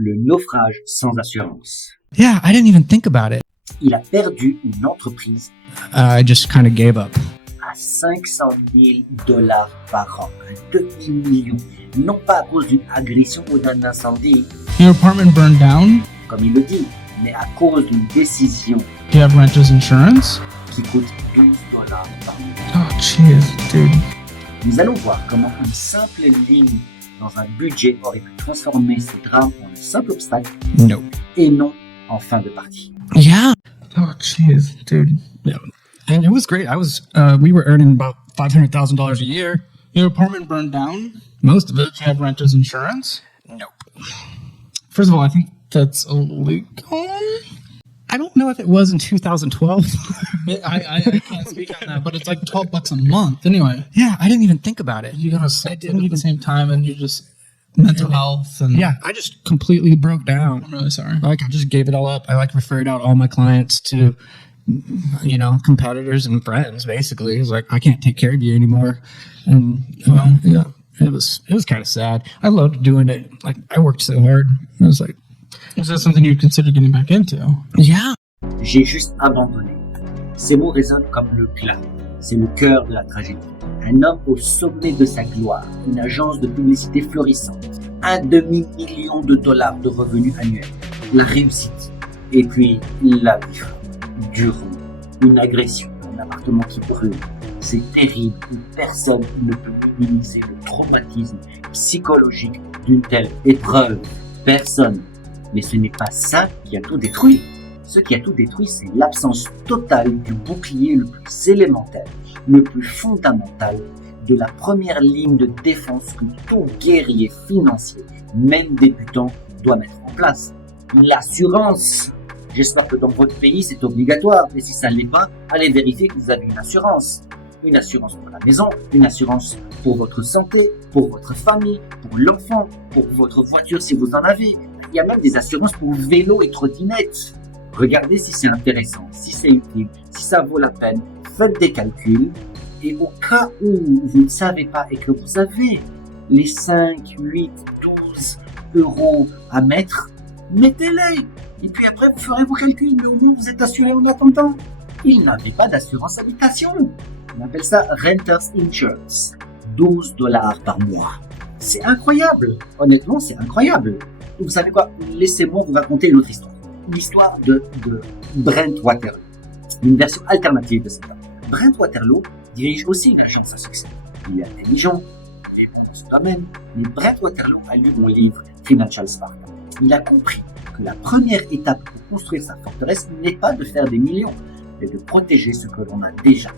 le naufrage sans assurance. Yeah, I didn't even think about it. Il a perdu une entreprise I just kind of gave up. à $500,000 par an, un demi-million, non pas à cause d'une agression ou d'un incendie, Your apartment burned down. comme il le dit, mais à cause d'une décision You have renter's insurance. qui coûte $12 par mois. Oh, jeez, dude. Nous allons voir comment une simple ligne dans un budget aurait pu transformer ce drame en un simple obstacle Nope. et non en fin de partie. Yeah. Oh, jeez, dude. Yeah. And it was great. We were earning about $500,000 a year. Your apartment burned down. Most of it. You have renter's insurance. Nope. First of all, I think that's illegal. I don't know if it was in 2012. I can't speak on that, but it's like $12 a month. Anyway. Yeah, I didn't even think about it. You gotta sit at the same time and you just mental health and yeah, I just completely broke down. I'm really sorry. Like I just gave it all up. I referred out all my clients to competitors and friends basically. It was like I can't take care of you anymore. And yeah, it was kind of sad. I loved doing it. Like I worked so hard. I was like, is that something you'd consider getting back into? Yeah. J'ai juste abandonné. Ces mots résonnent comme le glas. C'est le cœur de la tragédie. Un homme au sommet de sa gloire, une agence de publicité florissante, $1 demi-million de revenus annuels, la réussite, et puis la vie. Durant une agression, un appartement qui brûle. C'est terrible et personne ne peut minimiser le traumatisme psychologique d'une telle épreuve. Personne. Mais ce n'est pas ça qui a tout détruit. Ce qui a tout détruit, c'est l'absence totale du bouclier le plus élémentaire, le plus fondamental, de la première ligne de défense que tout guerrier financier, même débutant, doit mettre en place. L'assurance. J'espère que dans votre pays, c'est obligatoire. Et si ça ne l'est pas, allez vérifier que vous avez une assurance. Une assurance pour la maison, une assurance pour votre santé, pour votre famille, pour l'enfant, pour votre voiture si vous en avez. Il y a même des assurances pour vélo et trottinette. Regardez si c'est intéressant, si c'est utile, si ça vaut la peine. Faites des calculs. Et au cas où vous ne savez pas et que vous avez les 5, 8, 12 euros à mettre, mettez-les. Et puis après, vous ferez vos calculs, mais au moins vous êtes assuré en attendant. Il n'avait pas d'assurance habitation. On appelle ça Renter's Insurance. $12 par mois. C'est incroyable. Honnêtement, c'est incroyable. Et vous savez quoi? Laissez-moi vous raconter une autre histoire. L'histoire de Brent Waterloo. Une version alternative de cette histoire. Brent Waterloo dirige aussi une agence à succès. Il est intelligent, il est bon dans ce domaine, mais Brent Waterloo a lu mon livre Financial Spark. Il a compris que la première étape pour construire sa forteresse n'est pas de faire des millions, mais de protéger ce que l'on a déjà.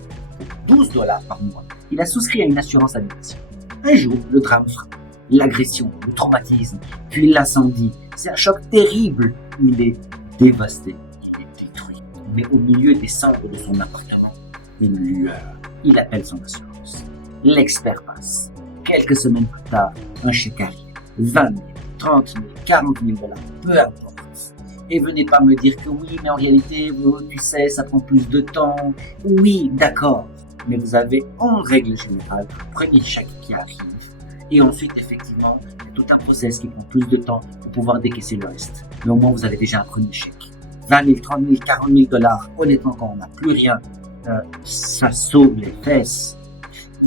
Pour $12 par mois, il a souscrit à une assurance habitation. Un jour, le drame frappe. L'agression, le traumatisme, puis l'incendie. C'est un choc terrible. Il est dévasté, il est détruit. Mais au milieu des cendres de son appartement, une lueur. Il appelle son assurance. L'expert passe. Quelques semaines plus tard, un chèque arrive. 20 000, 30 000, 40 000 $, peu importe. Et venez pas me dire que oui, mais en réalité, tu sais, ça prend plus de temps. Oui, d'accord. Mais vous avez, en règle générale, un premier chèque qui arrive. Et ensuite, effectivement, il y a tout un process qui prend plus de temps pour pouvoir décaisser le reste. Mais au moins, vous avez déjà un premier chèque. 20 000, 30 000, 40 000 $. Honnêtement, quand on n'a plus rien, ça sauve les fesses.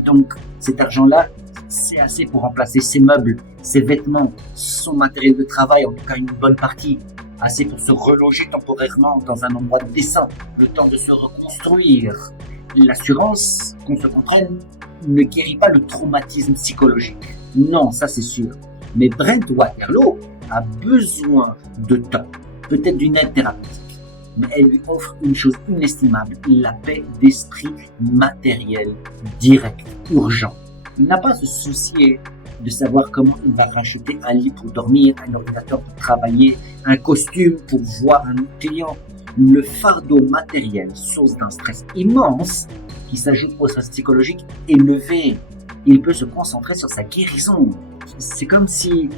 Donc, cet argent-là, c'est assez pour remplacer ses meubles, ses vêtements, son matériel de travail, en tout cas une bonne partie. Assez pour se reloger temporairement dans un endroit décent, le temps de se reconstruire. L'assurance, qu'on se comprenne, ne guérit pas le traumatisme psychologique. Non, ça c'est sûr. Mais Brent Waterloo a besoin de temps, peut-être d'une aide thérapeutique. Mais elle lui offre une chose inestimable, la paix d'esprit matérielle, directe, urgent. Il n'a pas à se soucier de savoir comment il va racheter un lit pour dormir, un ordinateur pour travailler, un costume pour voir un client. Le fardeau matériel, source d'un stress immense, qui s'ajoute au stress psychologique, est levé. Il peut se concentrer sur sa guérison. C'est comme si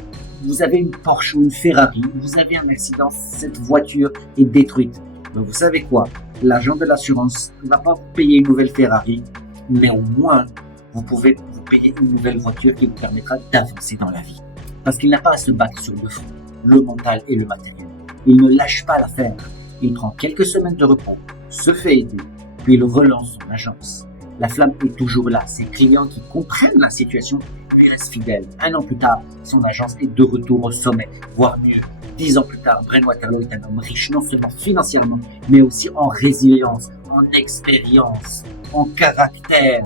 vous avez une Porsche ou une Ferrari, vous avez un accident, cette voiture est détruite. Donc vous savez quoi? L'agent de l'assurance ne va pas vous payer une nouvelle Ferrari, mais au moins vous pouvez vous payer une nouvelle voiture qui vous permettra d'avancer dans la vie. Parce qu'il n'a pas à se battre sur deux fronts. le mental et le matériel. Il ne lâche pas l'affaire. Il prend quelques semaines de repos, se fait aider, puis il relance son agence. La flamme est toujours là. Ses clients qui comprennent la situation lui restent fidèles. 1 an plus tard, son agence est de retour au sommet, voire mieux. 10 ans plus tard, Brent Waterloo est un homme riche non seulement financièrement, mais aussi en résilience, en expérience, en caractère.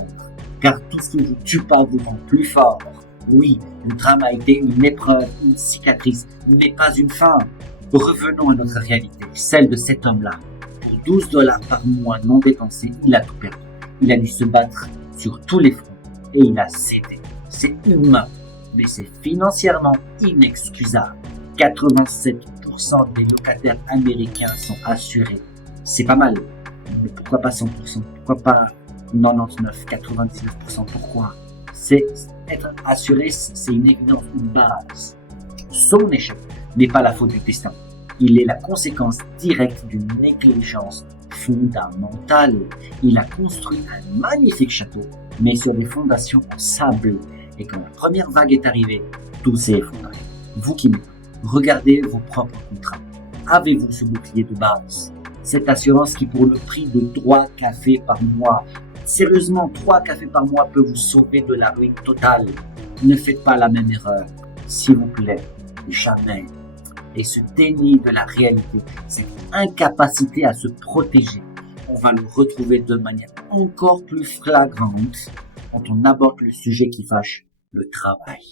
Car tout ce qui ne vous tue pas vous rend plus fort. Oui, le drame a été une épreuve, une cicatrice, mais pas une fin. Revenons à notre réalité, celle de cet homme-là. Pour 12 $ par mois non dépensés, il a tout perdu. Il a dû se battre sur tous les fronts et il a cédé. C'est humain, mais c'est financièrement inexcusable. 87% des locataires américains sont assurés. C'est pas mal, mais pourquoi pas 100%? Pourquoi pas 99, 99%? Pourquoi? C'est être assuré, c'est une évidence, une base. Son échec n'est pas la faute du destin. Il est la conséquence directe d'une négligence fondamentale. Il a construit un magnifique château, mais sur des fondations en sable. Et quand la première vague est arrivée, tout s'est effondré. Vous qui m'écoutez, regardez vos propres contrats. Avez-vous ce bouclier de base? Cette assurance qui, pour le prix de 3 cafés par mois, sérieusement, 3 cafés par mois peut vous sauver de la ruine totale. Ne faites pas la même erreur, s'il vous plaît, jamais. Et ce déni de la réalité, cette incapacité à se protéger, on va le retrouver de manière encore plus flagrante quand on aborde le sujet qui fâche, le travail.